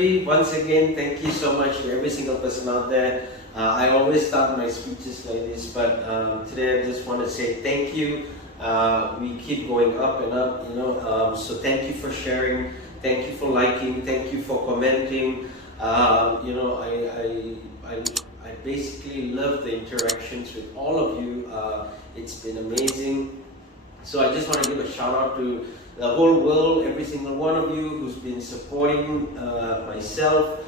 everybody. Once again, thank you so much to every single person out there. I always start my speeches like this, but today I just want to say thank you. We keep going up and up, so thank you for sharing, thank you for liking, thank you for commenting. I basically love the interactions with all of you. It's been amazing. So I just want to give a shout out to the whole world, every single one of you who's been supporting myself.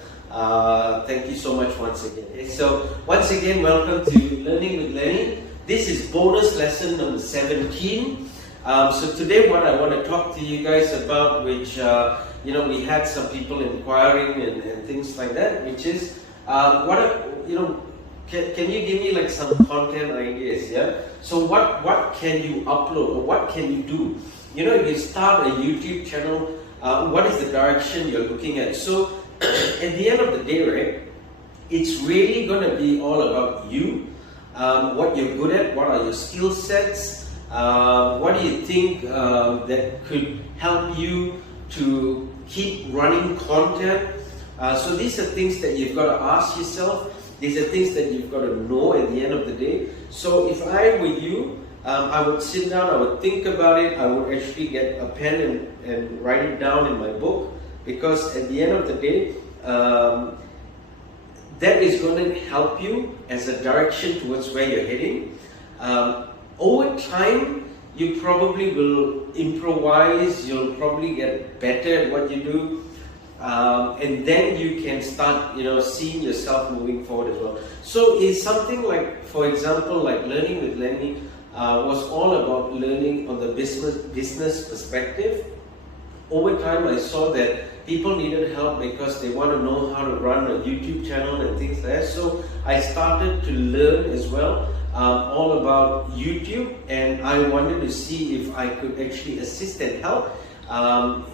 Thank you so much once again. Okay, so once again, welcome to Learning with Lennie. This is bonus lesson number 17. So today what I want to talk to you guys about, which we had some people inquiring and things like that, which is can you give me like some content ideas? Yeah. So what can you upload, or what can you do? If you start a YouTube channel, what is the direction you're looking at? So at the end of the day, right, it's really going to be all about you, what you're good at, what are your skill sets, what do you think that could help you to keep running content. So these are things that you've got to ask yourself. These are things that you've got to know at the end of the day. So if I were you, I would sit down, I would think about it, I would actually get a pen and write it down in my book, because at the end of the day, that is going to help you as a direction towards where you're heading. Over time, you probably will improvise, you'll probably get better at what you do, and then you can start seeing yourself moving forward as well. So it's something like, for example, like Learning with Lennie was all about learning on the business perspective. Over time, I saw that people needed help because they want to know how to run a YouTube channel and things like that. So I started to learn as well all about YouTube, and I wanted to see if I could actually assist and help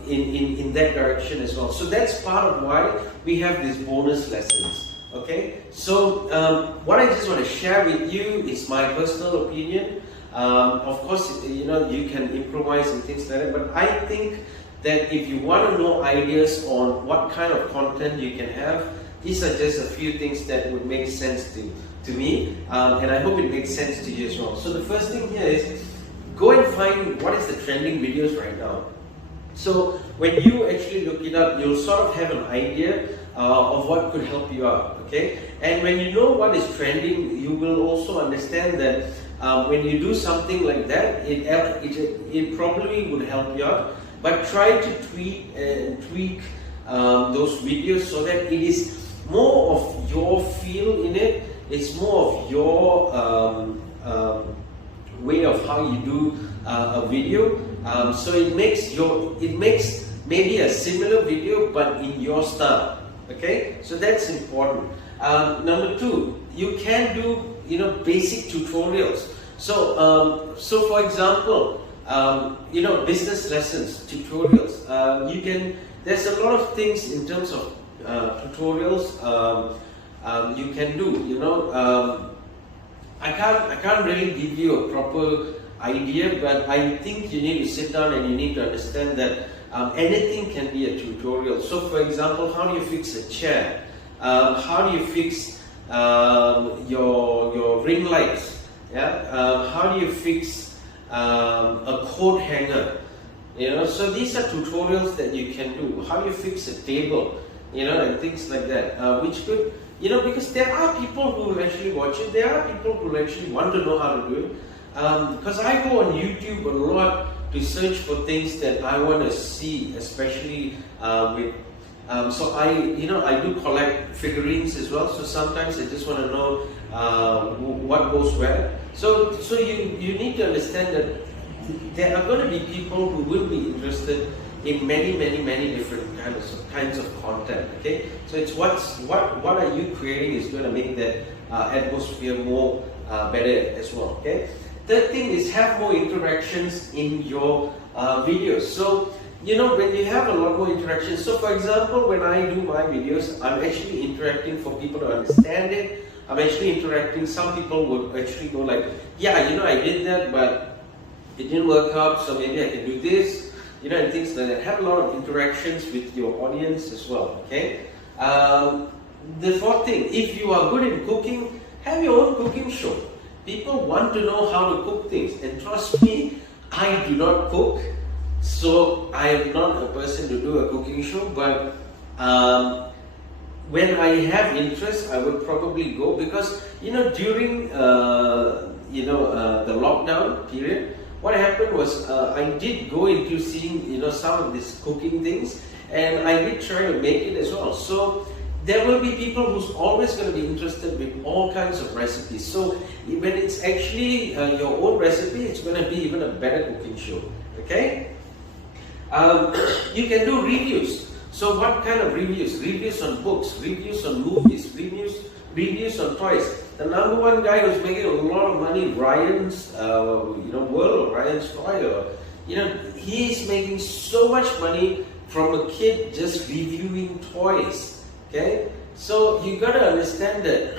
in that direction as well. So that's part of why we have these bonus lessons. Okay, so what I just want to share with you is my personal opinion. Of course, you can improvise and things like that, but I think that if you want to know ideas on what kind of content you can have, these are just a few things that would make sense to me, and I hope it makes sense to you as well. So the first thing here is, go and find what is the trending videos right now. So when you actually look it up, you'll sort of have an idea of what could help you out, okay? And when you know what is trending, you will also understand that when you do something like that, it probably would help you out. But try to tweak those videos so that it is more of your feel in it. It's more of your way of how you do a video. So it makes maybe a similar video but in your style. Okay, so that's important. Number two, you can do basic tutorials. So for example, business lessons, tutorials. There's a lot of things in terms of tutorials you can do. I can't really give you a proper idea, but I think you need to sit down and you need to understand that anything can be a tutorial. So for example, how do you fix a chair? How do you fix your ring lights? Yeah. How do you fix a coat hanger? So these are tutorials that you can do. How do you fix a table? And things like that, which could, because there are people who will actually watch it. There are people who will actually want to know how to do it. Because I go on YouTube a lot to search for things that I want to see, especially with. So I do collect figurines as well. So sometimes I just want to know what goes where. So you need to understand that there are going to be people who will be interested in many different kinds of content. Okay, so it's what are you creating is going to make that atmosphere more better as well. Okay. Third thing is, have more interactions in your videos. So when you have a lot more interactions, so for example, when I do my videos, I'm actually interacting for people to understand it. I'm actually interacting. Some people would actually go like, yeah, I did that, but it didn't work out, so maybe I can do this. and things like that. Have a lot of interactions with your audience as well, okay? The fourth thing, if you are good in cooking, have your own cooking show. People want to know how to cook things, and trust me, I do not cook, so I am not a person to do a cooking show, but when I have interest, I would probably go, because during the lockdown period, what happened was I did go into seeing some of these cooking things, and I did try to make it as well. So there will be people who's always going to be interested with all kinds of recipes. So when it's actually your own recipe, it's going to be even a better cooking show. Okay? You can do reviews. So what kind of reviews? Reviews on books, reviews on movies, reviews on toys. The number one guy who's making a lot of money, Ryan's World or Ryan's Toy, or he's making so much money from a kid just reviewing toys. Okay, so you got to understand that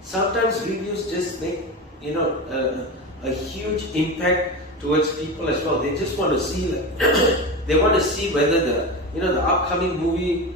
sometimes reviews just make a huge impact towards people as well. They just want to see they want to see whether the upcoming movie,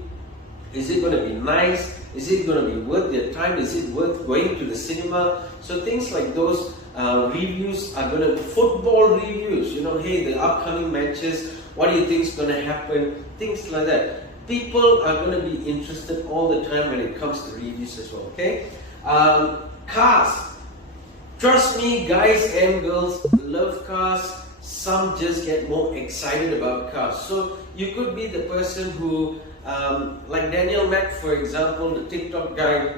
is it going to be nice? Is it going to be worth their time? Is it worth going to the cinema? So things like those reviews are going to, football reviews, hey, the upcoming matches, what do you think is going to happen? Things like that. People are going to be interested all the time when it comes to reviews as well, okay? Cars. Trust me, guys and girls love cars. Some just get more excited about cars. So you could be the person who, like Daniel Mack, for example, the TikTok guy,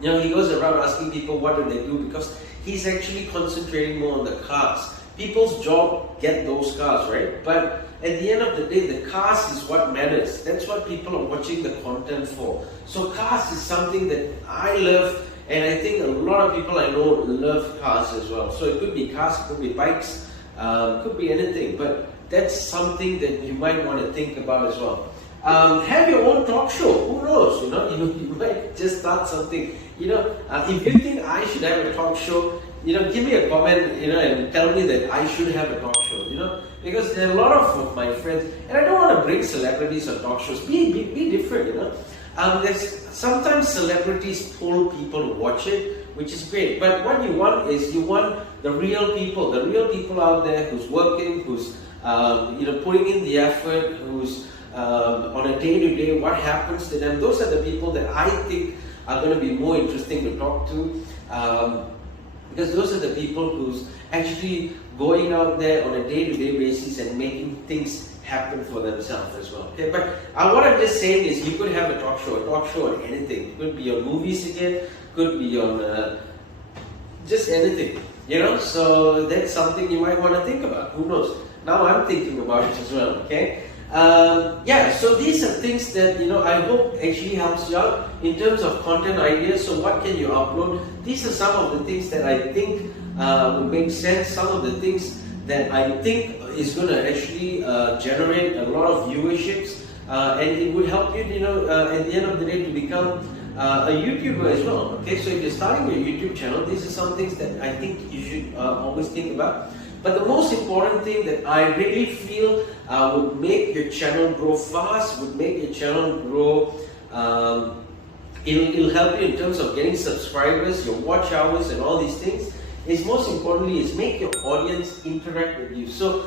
he goes around asking people what do they do, because he's actually concentrating more on the cars. People's job get those cars, right? But at the end of the day, the cars is what matters. That's what people are watching the content for. So cars is something that I love, and I think a lot of people I know love cars as well. So it could be cars, it could be bikes, could be anything, but that's something that you might want to think about as well. Have your own talk show. Who knows? You might just start something. If you think I should have a talk show, give me a comment, and tell me that I should have a talk show, because there are a lot of my friends, and I don't want to bring celebrities on talk shows. Be different, There's sometimes celebrities pull people to watch it, which is great. But what you want is the real people out there who's working, who's putting in the effort, who's on a day-to-day, what happens to them. Those are the people that I think are going to be more interesting to talk to. Because those are the people who's actually going out there on a day-to-day basis and making things happen for themselves as well. Okay, but what I'm just saying is you could have a talk show on anything. It could be on movies again, could be on just anything. So that's something you might want to think about. Who knows? Now I'm thinking about it as well. Okay. So these are things that I hope actually helps you out in terms of content ideas. So what can you upload? These are some of the things that I think will make sense. Some of the things that I think is going to actually generate a lot of viewerships, and it would help you, at the end of the day, to become a YouTuber as well. Okay, so if you're starting your YouTube channel, these are some things that I think you should always think about. But the most important thing that I really feel would make your channel grow fast, would make your channel grow, it'll help you in terms of getting subscribers, your watch hours and all these things, is most importantly is make your audience interact with you. So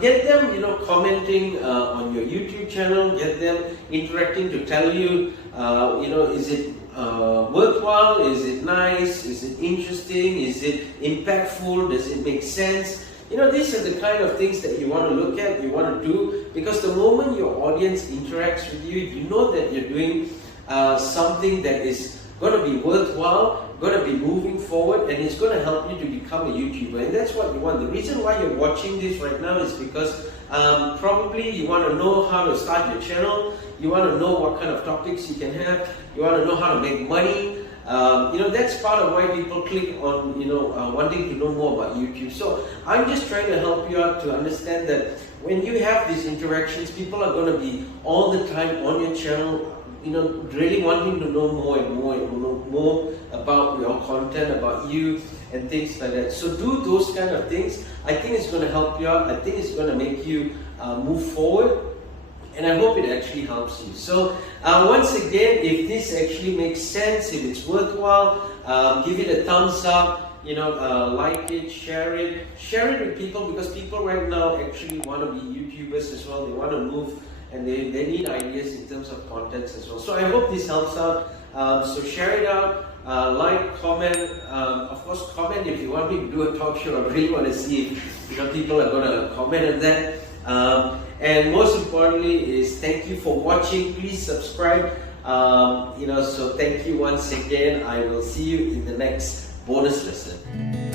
get them commenting on your YouTube channel, get them interacting to tell you, is it worthwhile, is it nice, is it interesting, is it impactful, does it make sense? These are the kind of things that you want to look at, you want to do, because the moment your audience interacts with you, you know that you're doing something that is going to be worthwhile, going to be moving forward, and it's going to help you to become a YouTuber. And that's what you want. The reason why you're watching this right now is because probably you want to know how to start your channel, you want to know what kind of topics you can have, you want to know how to make money. That's part of why people click on, wanting to know more about YouTube. So I'm just trying to help you out to understand that when you have these interactions, people are going to be all the time on your channel, really wanting to know more and more and more about your content, about you, and things like that. So do those kind of things. I think it's going to help you out. I think it's going to make you move forward, and I hope it actually helps you. So once again, if this actually makes sense, if it's worthwhile, give it a thumbs up. Like it, share it with people, because people right now actually want to be YouTubers as well. They want to move, and they need ideas in terms of contents as well. So I hope this helps out. So share it out, like, comment. Of course, comment if you want me to do a talk show. I really want to see if people are going to comment on that. And most importantly is thank you for watching. Please subscribe. So thank you once again. I will see you in the next bonus lesson.